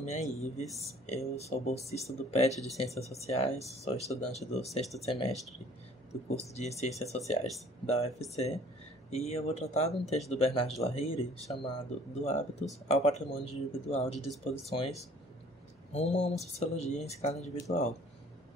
nome é Ives, eu sou bolsista do PET de Ciências Sociais, sou estudante do 6º semestre do curso de Ciências Sociais da UFC e eu vou tratar de um texto do Bernard Lahire chamado Do Hábitos ao Patrimônio Individual de Disposições rumo a uma sociologia em escala individual.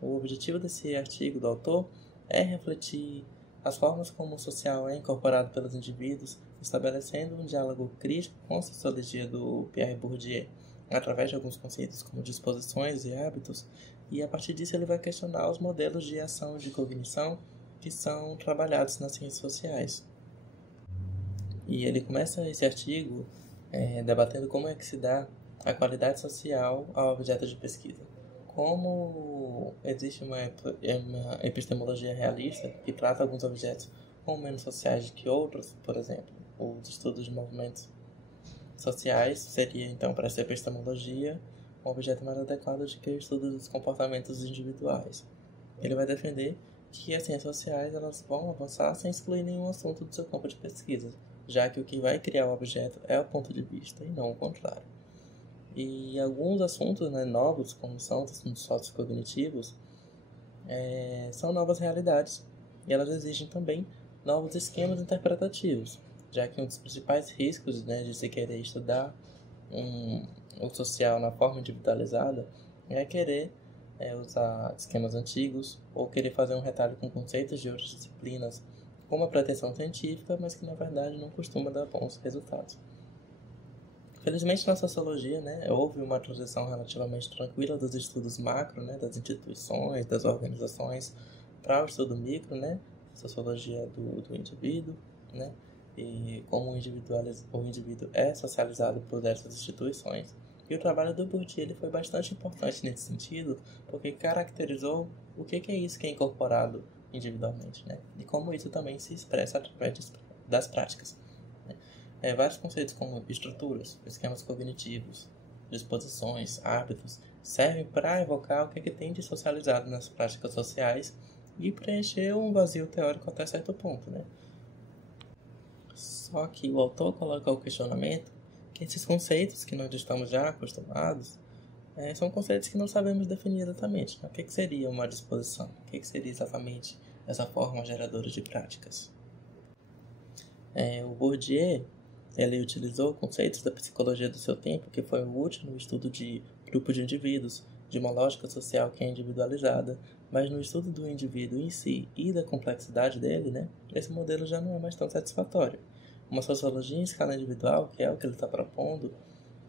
O objetivo desse artigo do autor é refletir as formas como o social é incorporado pelos indivíduos, estabelecendo um diálogo crítico com a sociologia do Pierre Bourdieu, através de alguns conceitos como disposições e hábitos, e a partir disso ele vai questionar os modelos de ação e de cognição que são trabalhados nas ciências sociais. E ele começa esse artigo debatendo como é que se dá a qualidade social ao objeto de pesquisa. Como existe uma epistemologia realista que trata alguns objetos como menos sociais que outros, por exemplo, os estudos de movimentos sociais seria então para essa epistemologia um objeto mais adequado do que o estudo dos comportamentos individuais. Ele vai defender que as ciências sociais elas vão avançar sem excluir nenhum assunto do seu campo de pesquisa, já que o que vai criar o objeto é o ponto de vista e não o contrário. E alguns assuntos novos, como são os assuntos sociocognitivos, são novas realidades e elas exigem também novos esquemas interpretativos, já que um dos principais riscos de se querer estudar o social na forma individualizada é querer usar esquemas antigos ou querer fazer um retalho com conceitos de outras disciplinas com uma pretensão científica, mas que na verdade não costuma dar bons resultados. Felizmente na sociologia, houve uma transição relativamente tranquila dos estudos macro, das instituições, das organizações, para o estudo micro, sociologia do indivíduo, e como o indivíduo é socializado por essas instituições. E o trabalho do Bourdieu ele foi bastante importante nesse sentido, porque caracterizou o que é isso que é incorporado individualmente, e como isso também se expressa através das práticas. Vários conceitos como estruturas, esquemas cognitivos, disposições, hábitos, servem para evocar o que tem de socializado nas práticas sociais e preencher um vazio teórico até certo ponto. Só que o autor coloca o questionamento que esses conceitos que nós estamos já acostumados são conceitos que não sabemos definir exatamente. O que seria uma disposição? O que seria exatamente essa forma geradora de práticas? O Bourdieu ele utilizou conceitos da psicologia do seu tempo, que foi útil no estudo de grupo de indivíduos, de uma lógica social que é individualizada, mas no estudo do indivíduo em si e da complexidade dele, esse modelo já não é mais tão satisfatório. Uma sociologia em escala individual, que é o que ele está propondo,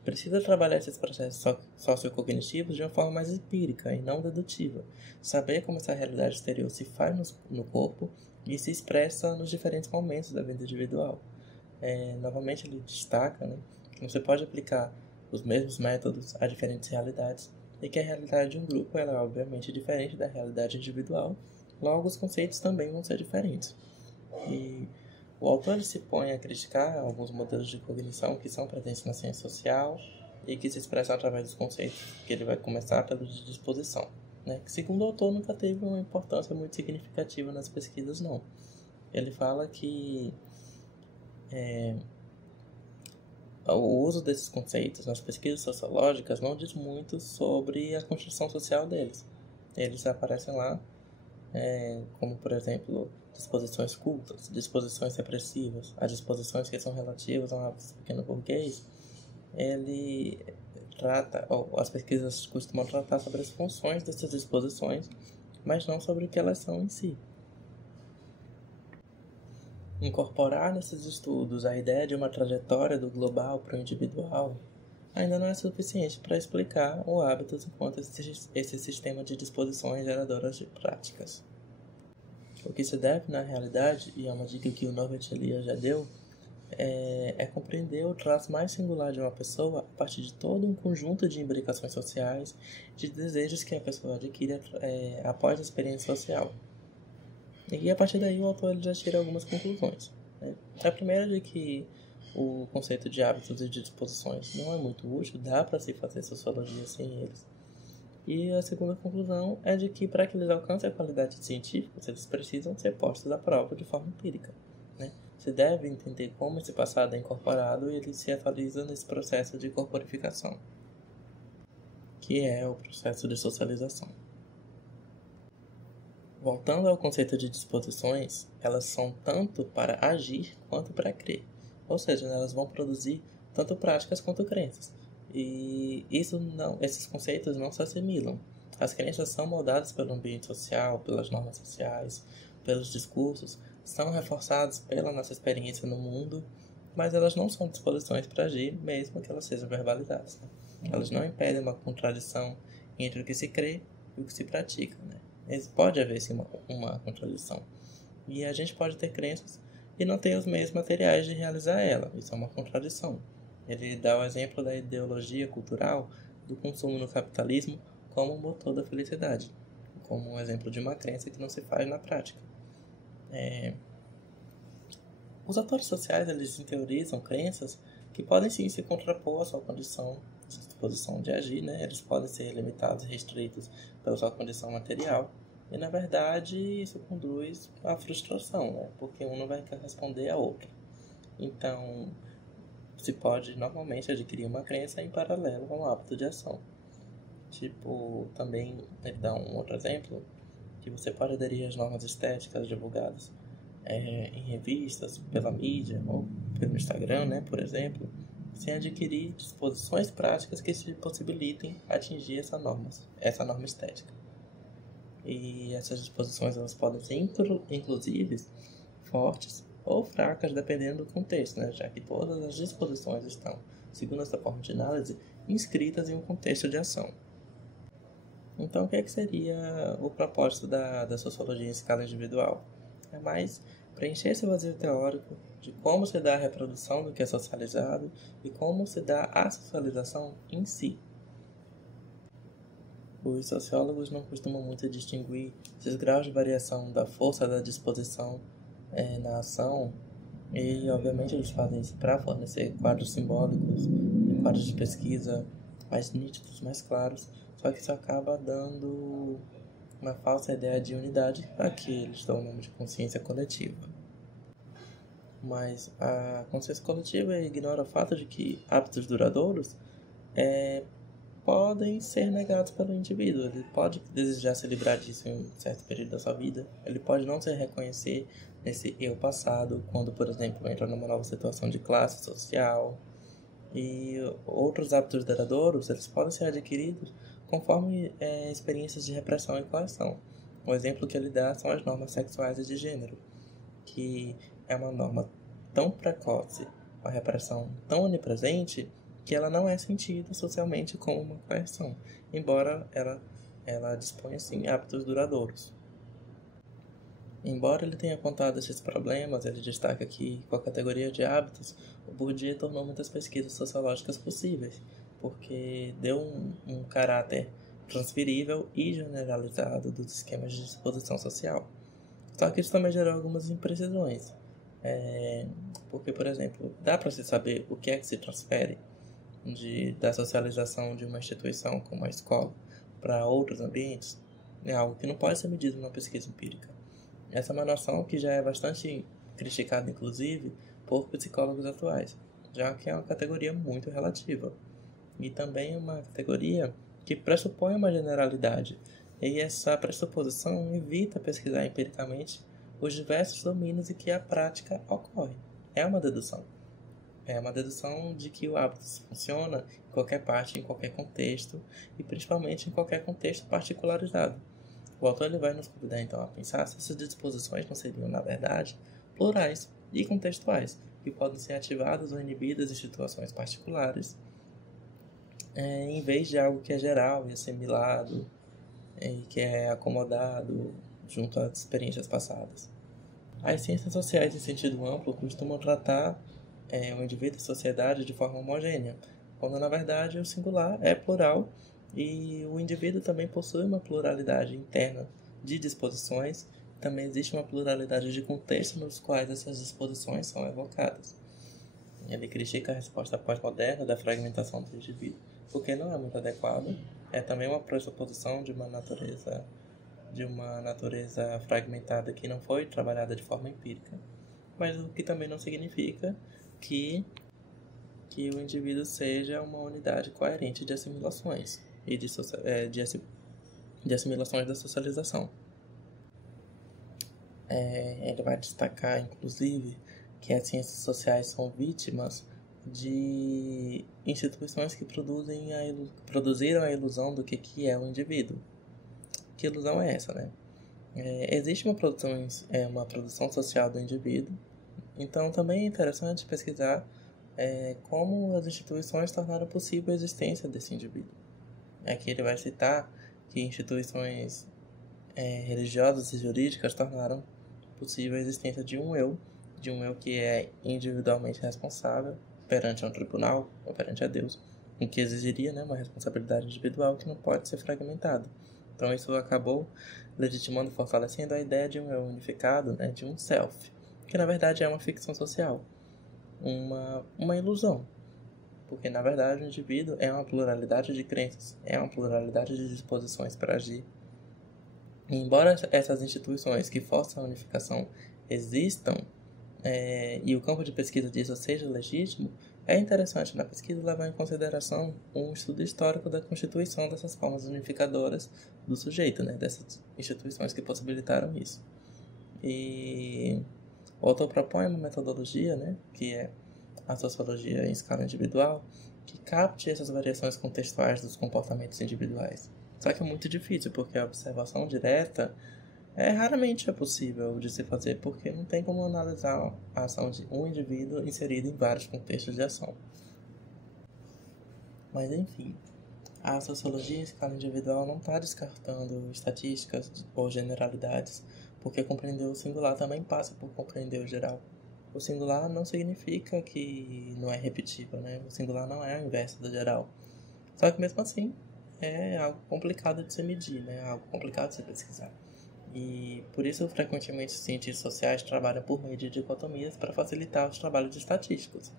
precisa trabalhar esses processos sociocognitivos de uma forma mais empírica e não dedutiva. Saber como essa realidade exterior se faz no corpo e se expressa nos diferentes momentos da vida individual. Novamente ele destaca que você pode aplicar os mesmos métodos a diferentes realidades e que a realidade de um grupo ela é obviamente diferente da realidade individual, logo os conceitos também vão ser diferentes. E o autor se põe a criticar alguns modelos de cognição que são presentes na ciência social e que se expressam através dos conceitos que ele vai começar pelo de disposição, que segundo o autor nunca teve uma importância muito significativa nas pesquisas não. Ele fala que o uso desses conceitos nas pesquisas sociológicas não diz muito sobre a construção social deles. Eles aparecem lá como, por exemplo, disposições cultas, disposições repressivas, as disposições que são relativas a um hábito pequeno burguês. Ele trata, ou as pesquisas costumam tratar sobre as funções dessas disposições, mas não sobre o que elas são em si. Incorporar nesses estudos a ideia de uma trajetória do global para o individual ainda não é suficiente para explicar o hábito enquanto esse sistema de disposições geradoras de práticas. O que se deve, na realidade, e é uma dica que o Norbert Elias já deu, é compreender o traço mais singular de uma pessoa a partir de todo um conjunto de imbricações sociais, de desejos que a pessoa adquire após a experiência social. E a partir daí o autor ele já tira algumas conclusões. A primeira é de que o conceito de hábitos e de disposições não é muito útil, dá para se fazer sociologia sem eles. E a segunda conclusão é de que para que eles alcancem a qualidade científica, eles precisam ser postos à prova de forma empírica. Se deve entender como esse passado é incorporado e ele se atualiza nesse processo de corporificação. que é o processo de socialização. Voltando ao conceito de disposições, elas são tanto para agir quanto para crer. Ou seja, elas vão produzir tanto práticas quanto crenças. E esses conceitos não se assimilam. As crenças são moldadas pelo ambiente social, pelas normas sociais, pelos discursos, são reforçadas pela nossa experiência no mundo, mas elas não são disposições para agir, mesmo que elas sejam verbalizadas. Elas não impedem uma contradição entre o que se crê e o que se pratica. Pode haver sim uma contradição. E a gente pode ter crenças e não ter os meios materiais de realizar ela. Isso é uma contradição. Ele dá o exemplo da ideologia cultural do consumo no capitalismo como um motor da felicidade, como um exemplo de uma crença que não se faz na prática. Os atores sociais, eles interiorizam crenças que podem sim se contrapor à sua condição de disposição de agir, Eles podem ser limitados e restritos pela sua condição material. E, na verdade, isso conduz à frustração, Porque um não vai responder a outro. Então, se pode normalmente adquirir uma crença em paralelo com um hábito de ação. Também ele dá um outro exemplo, que você pode aderir às normas estéticas divulgadas em revistas, pela mídia ou pelo Instagram, por exemplo, sem adquirir disposições práticas que te possibilitem atingir essa norma estética. E essas disposições elas podem ser inclusive fortes ou fracas, dependendo do contexto, Já que todas as disposições estão, segundo essa forma de análise, inscritas em um contexto de ação. Então, o que seria o propósito da sociologia em escala individual? É mais preencher esse vazio teórico de como se dá a reprodução do que é socializado e como se dá a socialização em si. Os sociólogos não costumam muito distinguir esses graus de variação da força da disposição na ação e, obviamente, eles fazem isso para fornecer quadros simbólicos e quadros de pesquisa mais nítidos, mais claros, só que isso acaba dando uma falsa ideia de unidade a que eles dão o nome de consciência coletiva. Mas a consciência coletiva ignora o fato de que hábitos duradouros podem ser negados pelo indivíduo. Ele pode desejar se livrar disso em um certo período da sua vida. Ele pode não se reconhecer nesse eu passado, quando, por exemplo, entra numa nova situação de classe social. E outros hábitos duradouros, eles podem ser adquiridos conforme experiências de repressão e coerção. Um exemplo que ele dá são as normas sexuais e de gênero, que é uma norma tão precoce, uma repressão tão onipresente, que ela não é sentida socialmente como uma coerção, embora ela disponha, sim, hábitos duradouros. Embora ele tenha apontado esses problemas, ele destaca que, com a categoria de hábitos, o Bourdieu tornou muitas pesquisas sociológicas possíveis, porque deu um caráter transferível e generalizado dos esquemas de disposição social. Só que isso também gerou algumas imprecisões. Porque, por exemplo, dá para se saber o que é que se transfere da socialização de uma instituição como a escola para outros ambientes? É algo que não pode ser medido numa pesquisa empírica. Essa é uma noção que já é bastante criticada, inclusive, por psicólogos atuais, já que é uma categoria muito relativa. E também uma categoria que pressupõe uma generalidade. E essa pressuposição evita pesquisar empiricamente os diversos domínios em que a prática ocorre. É uma dedução. É uma dedução de que o hábito funciona em qualquer parte, em qualquer contexto, e principalmente em qualquer contexto particularizado. O autor ele vai nos convidar então a pensar se essas disposições não seriam, na verdade, plurais e contextuais, que podem ser ativadas ou inibidas em situações particulares, em vez de algo que é geral e assimilado, e que é acomodado junto às experiências passadas. As ciências sociais, em sentido amplo, costumam tratar o indivíduo e a sociedade de forma homogênea, quando na verdade o singular é plural e o indivíduo também possui uma pluralidade interna de disposições. Também existe uma pluralidade de contextos nos quais essas disposições são evocadas. Ele critica a resposta pós-moderna da fragmentação do indivíduo, porque não é muito adequada. É também uma pressuposição de uma natureza fragmentada que não foi trabalhada de forma empírica, mas o que também não significa que o indivíduo seja uma unidade coerente de assimilações. e de assimilações da socialização. Ele vai destacar, inclusive, que as ciências sociais são vítimas de instituições que produziram a ilusão do que é o indivíduo. Que ilusão é essa, né? Existe uma produção social do indivíduo, então também é interessante pesquisar como as instituições tornaram possível a existência desse indivíduo. Aqui ele vai citar que instituições religiosas e jurídicas tornaram possível a existência de um eu que é individualmente responsável perante um tribunal ou perante a Deus, o que exigiria, né, uma responsabilidade individual que não pode ser fragmentada. Então isso acabou legitimando e fortalecendo a ideia de um eu unificado, né, de um self, que na verdade é uma ficção social, uma ilusão, porque na verdade o indivíduo é uma pluralidade de crenças, é uma pluralidade de disposições para agir. E embora essas instituições que forçam a unificação existam, e o campo de pesquisa disso seja legítimo, é interessante na pesquisa levar em consideração um estudo histórico da constituição dessas formas unificadoras do sujeito, né, dessas instituições que possibilitaram isso. E o autor propõe uma metodologia, né, que é a sociologia em escala individual, que capte essas variações contextuais dos comportamentos individuais. Só que é muito difícil, porque a observação direta raramente é possível de se fazer, porque não tem como analisar a ação de um indivíduo inserido em vários contextos de ação. Mas enfim, a sociologia em escala individual não está descartando estatísticas ou generalidades, porque compreender o singular também passa por compreender o geral. O singular não significa que não é repetível, né? O singular não é o inverso do geral. Só que mesmo assim, é algo complicado de se medir, né? É algo complicado de se pesquisar. E por isso, frequentemente, os cientistas sociais trabalham por meio de dicotomias para facilitar os trabalhos de estatísticos.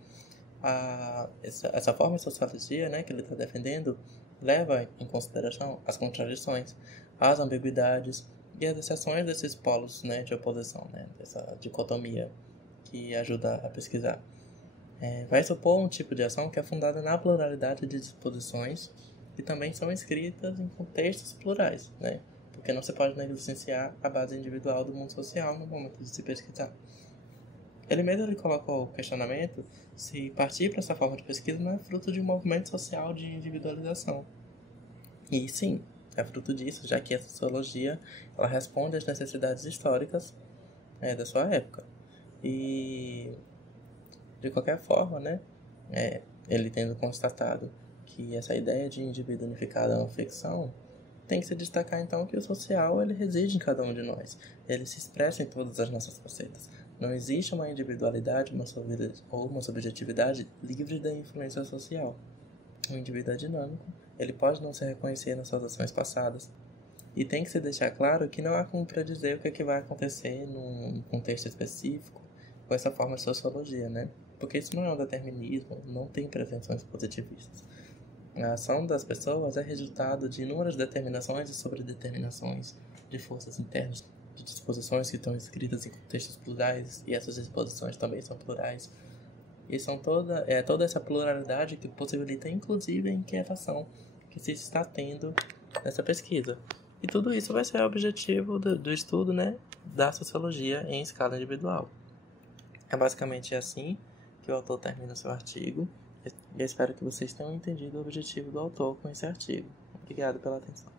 Essa forma de sociologia, né, que ele está defendendo leva em consideração as contradições, as ambiguidades e as exceções desses polos, né, de oposição, né, dessa dicotomia que ajuda a pesquisar. Vai supor um tipo de ação que é fundada na pluralidade de disposições que também são escritas em contextos plurais, né? Porque não se pode negligenciar a base individual do mundo social no momento de se pesquisar. Ele mesmo colocou o questionamento se partir para essa forma de pesquisa não é fruto de um movimento social de individualização. E sim, é fruto disso, já que a sociologia ela responde às necessidades históricas da sua época. E, de qualquer forma, né, ele tendo constatado que essa ideia de indivíduo unificado é uma ficção, tem que se destacar então que o social ele reside em cada um de nós. Ele se expressa em todas as nossas facetas. Não existe uma individualidade ou uma subjetividade livre da influência social. O indivíduo é dinâmico, ele pode não se reconhecer nas suas ações passadas. E tem que se deixar claro que não há como predizer o que vai acontecer num contexto específico com essa forma de sociologia, né? Porque isso não é um determinismo, não tem pretensões positivistas. A ação das pessoas é resultado de inúmeras determinações e sobredeterminações de forças internas, de disposições que estão escritas em contextos plurais, e essas disposições também são plurais. E são toda essa pluralidade que possibilita, inclusive, a inquietação que se está tendo nessa pesquisa. E tudo isso vai ser o objetivo do estudo, né, da sociologia em escala individual. É basicamente assim que o autor termina o seu artigo. Eu espero que vocês tenham entendido o objetivo do autor com esse artigo. Obrigado pela atenção.